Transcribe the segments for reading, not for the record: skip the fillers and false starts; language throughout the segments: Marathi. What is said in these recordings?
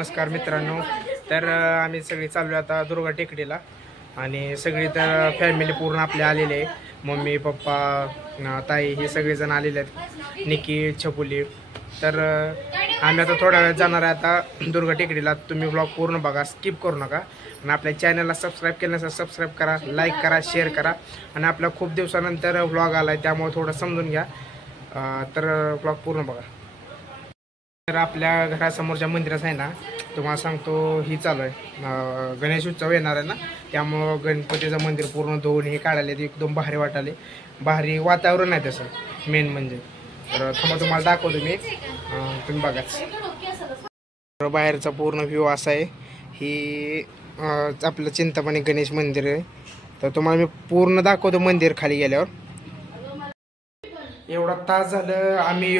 नमस्कार मित्रांनो. तर आम्ही सगळी चाललो आता दुर्गा टेकडीला आणि सगळी तर फॅमिली पूर्ण आपले आलेले आहे. मम्मी पप्पा ताई हे सगळेजण आलेले आहेत, निकी छकुली. तर आम्ही आता थोड्या वेळात जाणार आहे आता दुर्गा टेकडीला. तुम्ही ब्लॉग पूर्ण बघा, स्किप करू नका. आणि आपल्या चॅनलला सबस्क्राईब केलं नसेल सबस्क्राईब करा, लाईक करा, शेअर करा. आणि आपला खूप दिवसानंतर ब्लॉग आला आहे त्यामुळे थोडं समजून घ्या. तर ब्लॉग पूर्ण बघा. तर आपल्या घरासमोरच्या मंदिरात आहे ना, तुम्हाला सांगतो ही चालू आहे, गणेश उत्सव येणार आहे ना, त्यामुळं गणपतीचं मंदिर पूर्ण धुवून हे काढायला एकदम भारी वाटाले. भारी वातावरण आहे तसं मेन म्हणजे. तर थांबा तुम्हाला दाखवतो मी, तुम्ही बघाच. तर बाहेरचा पूर्ण व्ह्यू असा आहे. ही आपलं चिंतामणी गणेश मंदिर आहे. तर तुम्हाला मी पूर्ण दाखवतो मंदिर खाली गेल्यावर. एवढा तास झालं आम्ही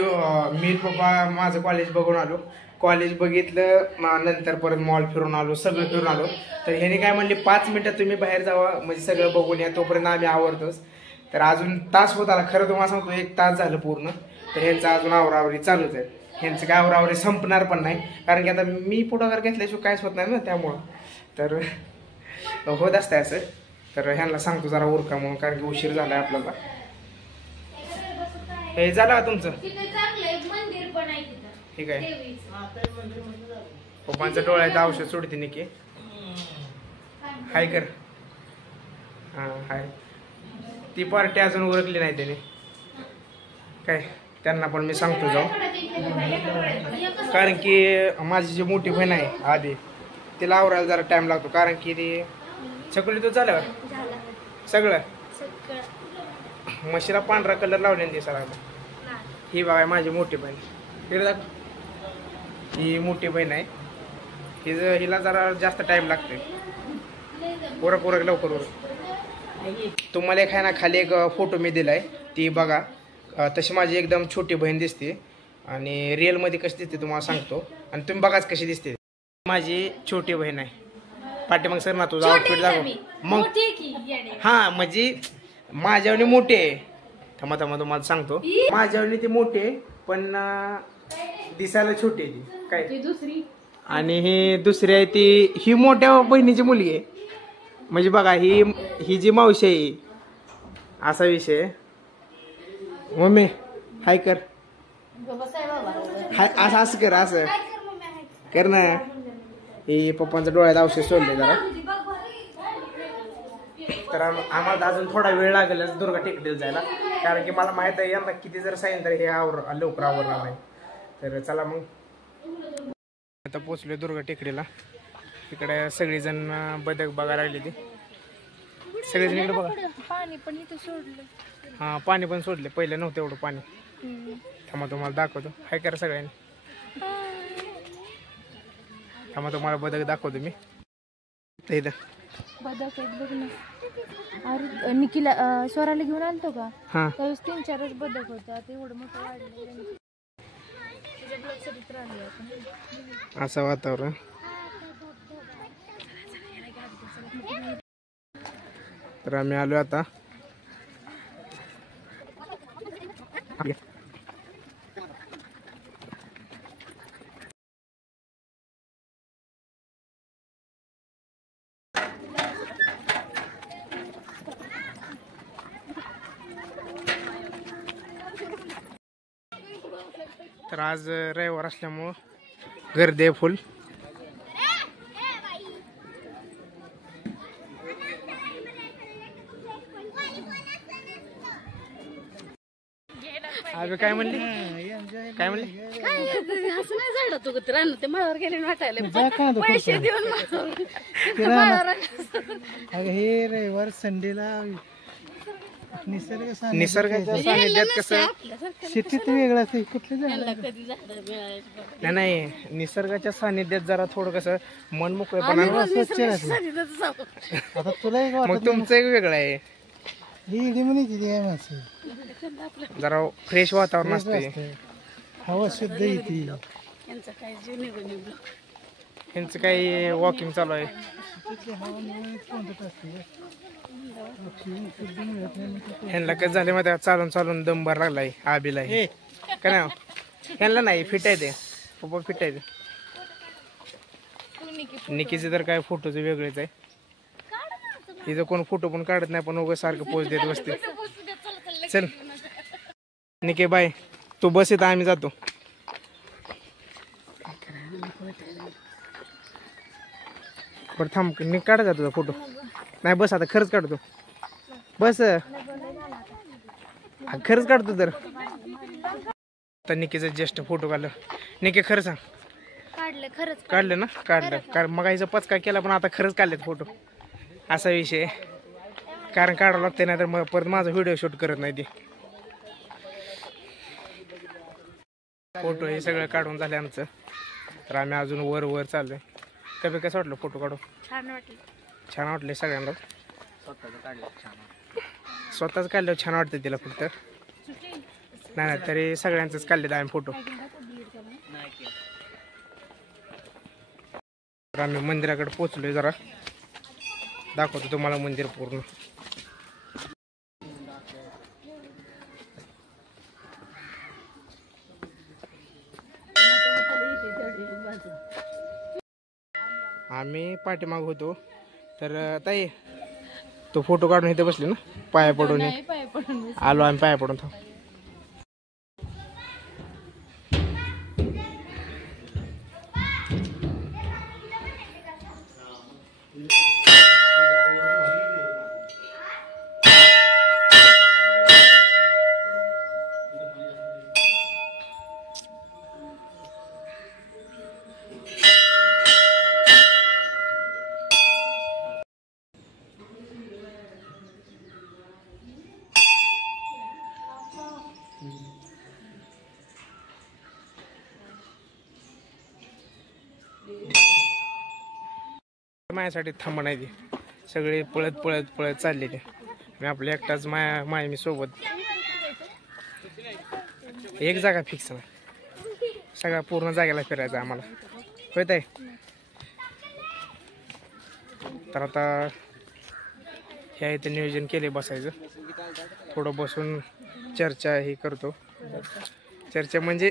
मी पप्पा माझं कॉलेज बघून आलो. कॉलेज बघितलं, नंतर परत मॉल फिरून आलो, सगळं फिरून आलो. तर ह्याने काय म्हणले 5 मिनिटात तुम्ही बाहेर जावा म्हणजे सगळं बघून या, तोपर्यंत आम्ही आवरतोच. तर अजून तास होत आला, खरं तुम्हाला सांगतो 1 तास झालं पूर्ण. तर ह्यांचं अजून आवरावरी चालूच आहे. ह्यांचं काय आवरावरी संपणार पण नाही, कारण की आता मी पुढाकार घेतल्याशिवाय काहीच होत नाही ना, त्यामुळं तर होत असतं असं. तर ह्यांना सांगतो जरा उरका म्हणून, कारण की उशीर झाला आहे आपल्याला. हे झालं का तुमचं? ठीक आहे. पप्पांचं डोळ्याचं औषध सोडते निकी. हाय कर. हां हाय. ती पार्टी अजून उरकली नाही त्याने काय, त्यांना पण मी सांगतो जाऊ. कारण की माझी जी मोठी बहीण आहे आधी, तिला आवरायला जरा टाइम लागतो. कारण की ती छकुली तो झालं सगळं म्हशीला पांढरा कलर लावल्याने दिसायला लागला. ही बघा माझी मोठी बहीण, तिकडे दाखव. ही मोठी बहीण आहे. हिला जरा जास्त टाइम लागतोय. उरक लवकर उरक. तुम्हाला एक आहे ना खाली एक फोटो मी दिलाय, ती बघा. तशी माझी एकदम छोटी बहीण दिसते आणि रिअलमध्ये कशी दिसते तुम्हाला सांगतो, आणि तुम्ही बघाच कशी दिसते. माझी छोटी बहीण आहे. पाठीमाग सर ना तुझा आउटफिट दाखव मग. हां म्हणजे माझ्यावनी मोठे आहे. थांबा तुम्हाला सांगतो. माझ्यावनी ती मोठे आहे पण दिसायला छोटी आहे ती काय. दुसरी आणि ही दुसरी आहे ती, ही मोठ्या बहिणीची मुलगी आहे. म्हणजे बघा ही जी मावशी आहे असा विषय. मम्मी हाय कर. हाय असं कर, असं कर ना. ही पप्पांचं डोळ्यात औषध सोडले जरा. तर आम्हाला अजून थोडा वेळ लागेल दुर्गा टेकडीला जायला, कारण की मला माहित आहे यांना किती जर सांगितलं तर हे लवकर आवरणार नाही. तर चला मग. आता पोचलोय दुर्गा टेकडीला. इकडे सगळीजण बदक बघायला लागली. ती सगळेजण इकडे बघा. पाणी पण इथं सोडलं. हां पाणी पण सोडले, पहिलं नव्हतं एवढं पाणी. थांबा तुम्हाला दाखवतो. हाय करा सगळ्यांनी. थांबा तुम्हाला बदक दाखवतो मी. इथं बदक आहेत बघ ना. अरे निकीला स्वराला घेऊन आलतो का, हां त्यावेळेस 3-4च बदक होतं. आता एवढं मोठं वाढलं. असं वातावरण. तर आम्ही आलो आता. तर आज रविवार असल्यामुळं गर्दी आहे फुल. अबे काय म्हणली, काय म्हणली? असं नाही झालं तू रान ते माळावर गेले वाटायला पैसे देऊन हे रविवार संडेला निसर्गाच्या सानिध्यात कसं शेतीत वेगळं असते. कुठले नाही, निसर्गाच्या सानिध्यात जरा थोडं कसं मन मोकळेपणा स्वच्छ राहते. आता तुला एक मग तुमचं एक वेगळं आहे. ही इडी म्हणायची माणसं, जरा फ्रेश वातावरण असते, हवा शुद्ध येते. यांचं काही वॉकिंग चालू आहे. ह्यांना कसं झाले माहिती, चालून चालून दम भर लागलाय आबीला. का नाही ह्यांना नाही फिट आहे ते, खूप फिट आहे ते. निकीचे तर काय फोटोचं वेगळेच आहे. हिचं कोण फोटो पण काढत नाही, पण उगाच सारखं पोच देत बसते. चल निके बाय, तू बस येतं, आम्ही जातो. बरं थांब, निक काढायचा तुझा फोटो. नाही बस आता, खरंच काढतो. बस खरंच काढतो तर. आता निकेचा जस्ट फोटो काढलं. निके खरं सांग, काढलं खरंच काढलं ना? काढलं. कारण मग हिचा पचका केला, पण आता खरंच काढलेत फोटो. असा विषय आहे. कारण काढावं लागते, नाही तर मग परत माझा व्हिडिओ शूट करत नाही ते. फोटो हे सगळं काढून झाले आमचं. तर आम्ही अजून वर वर चाललोय. कधी कसं वाटलं फोटो काढून? छान वाटलं. छान वाटले सगळ्यांना. स्वतःच काढलं छान वाटतं तिला फक्त. नाही तरी सगळ्यांचंच काढलेत आम्ही फोटो. तर आम्ही मंदिराकडे पोचलोय. जरा दाखवतो तुम्हाला मंदिर पूर्ण. आम्ही पाठीमाग होतो. तर ताई तो फोटो काढून इथे बसले ना, पाया पडून आलो आम्ही. पाया पडून थांब. माझ्यासाठी थांबा नाही ते सगळे पळत पळत पळत चालले. ते मी आपल्या एकटाच माय मी सोबत. एक जागा फिक्स नाही, सगळ्या पूर्ण जागेला फिरायचं आम्हाला. होत आहे. तर आता ह्या इथे नियोजन केले बसायचं. थोडं बसून चर्चा ही करतो. चर्चा म्हणजे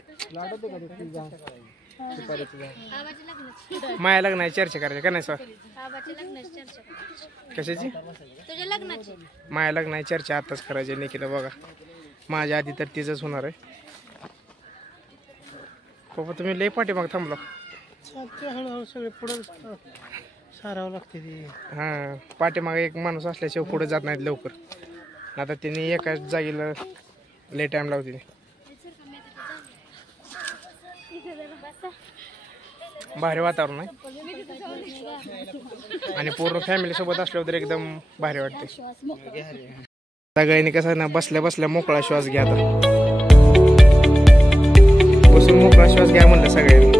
माया लग्नाची चर्चा करायची का नाही सर? कशाची? माया लग्नाची चर्चा आताच करायची. निकिता बघा, माझ्या आधी तर तिचंच होणार आहे. पप्पा तुम्ही लय पाठीमाग थांबला. हळूहळू सगळे पुढे सारावं लागते ते. हां, पाठीमाग एक माणूस असल्याशिवाय पुढे जात नाहीत लवकर. आता त्यांनी एकाच जागेला लय टाइम लावते. भारी वातावरण आहे आणि पूर्ण फॅमिली सोबत असल्यावर तर एकदम भारी वाटते. सगळ्यांनी कसं ना बसल्या बसल्या मोकळा श्वास घ्या. आता बसून मोकळा श्वास घ्या म्हणलं सगळ्यांनी.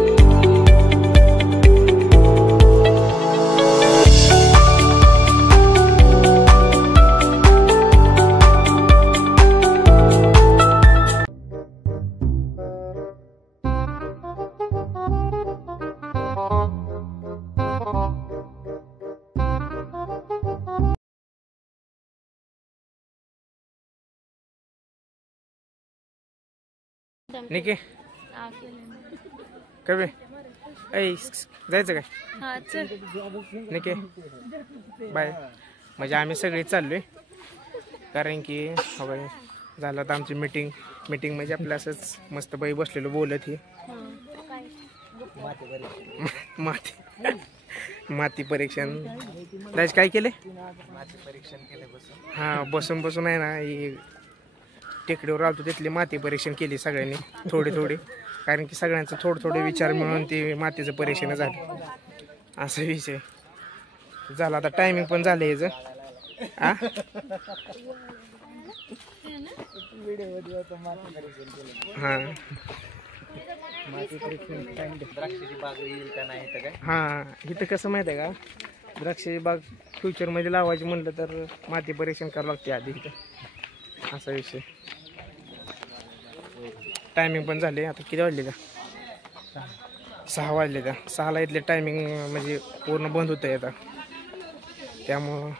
निके कवे ऐ जायचं काय? निके बाय. म्हणजे आम्ही सगळे चाललोय, कारण की हवं झालं तर आमची मीटिंग म्हणजे आपलं असंच मस्त बाई बसलेलो बोलत. ही माती परीक्षण जायचं काय केले? माती परीक्षण केले बसून. हां, बसून बसून आहे ना, ही टेकडीवर आलतो तिथली माती परीक्षण केली सगळ्यांनी थोडी. कारण की सगळ्यांचं थोडे विचार मिळून ते मातीचं परीक्षण झालं. असा विषय झाला. आता टायमिंग पण झालं याचं. हां हां, इथं कसं माहिती आहे का, द्राक्षाची बाग फ्युचरमध्ये लावायची म्हणलं तर माती परीक्षण करावं लागते आधी इथं. असा विषय. टायमिंग पण झाले. आता किती वाजले का? 6 वाजले का? 6ला इथले टायमिंग म्हणजे पूर्ण बंद होतं आहे आता. त्यामुळं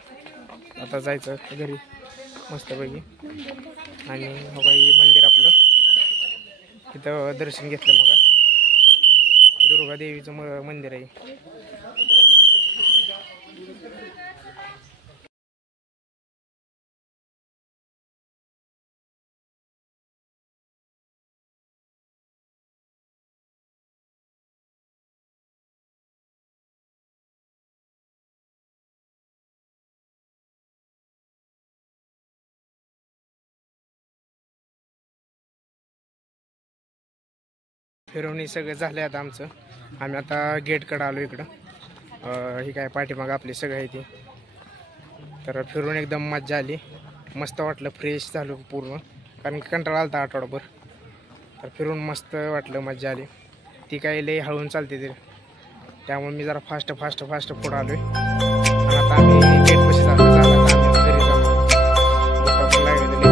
आता जायचं घरी मस्तपैकी. आणि हो काही मंदिर आपलं इथं दर्शन घेतलं. मग दुर्गा देवीचं मंदिर आहे. फिरवणी सगळं झालं आता आमचं. आम्ही आता गेटकडं आलो इकडं. ही काय पाठीमागं आपली सगळं आहे ती. तर फिरून एकदम मजा आली, मस्त वाटलं, फ्रेश झालो पूर्ण, कारण की कंटाळा आला होता आठवडाभर. तर फिरून मस्त वाटलं, मजा आली. ती काही लई हळून चालते ते, त्यामुळे मी जरा फास्ट पुढं आलो आहे. आणि आता आम्ही गेटपाशी झालं आता आम्ही घरी जाऊ. भूका पण लागलेली.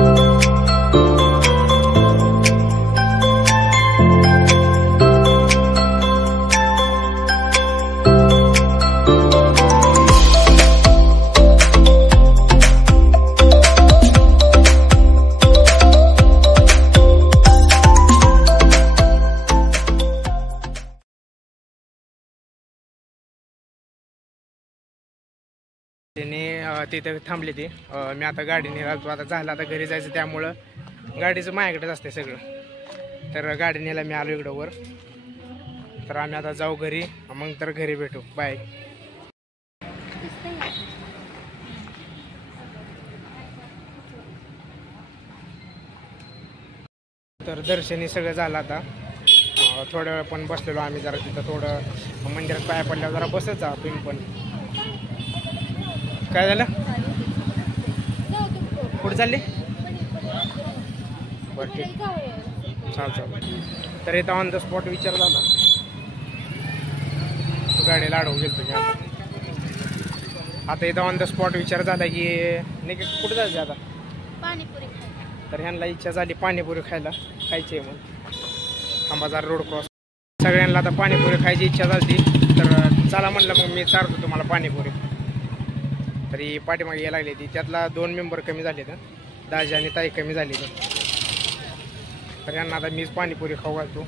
त्याने तिथे थांबली ती. मी आता गाडीने राहतो, आता झालं आता घरी जायचं, त्यामुळं गाडीचं माझ्याकडेच असते सगळं. तर गाडी नेला मी आलो इकडं वर. तर आम्ही आता जाऊ घरी, मग तर घरी भेटू. बाय. तर दर्शनी सगळं झालं आता. थोड्या वेळ पण बसलेलो आम्ही जरा तिथं, थोडं मंदिरात पाया पडल्यावर जरा बसत जा तुम्ही पण. काय झालं, कुठं चालले? बरं ठीक, चाल. तर इथं ऑन द स्पॉट विचार झाला, तू गाडीला अडवून गेलो तुम्ही. आता इथं ऑन द स्पॉट विचार झाला की नाही कुठं जायचं आता, पाणीपुरी. तर ह्यांना इच्छा झाली पाणीपुरी खायची आहे. मग थांबा जरा रोड क्रॉस. सगळ्यांना आता पाणीपुरी खायची इच्छा झाली, तर चला म्हणलं मग मी चारतो तुम्हाला पाणीपुरी. तरी पाठीमागे यायला लागली ती, त्यातला 2 मेंबर कमी झाले तर, दाजी आणि ताई कमी झाली. तर यांना आता मीच पाणीपुरी खाऊ घालतो.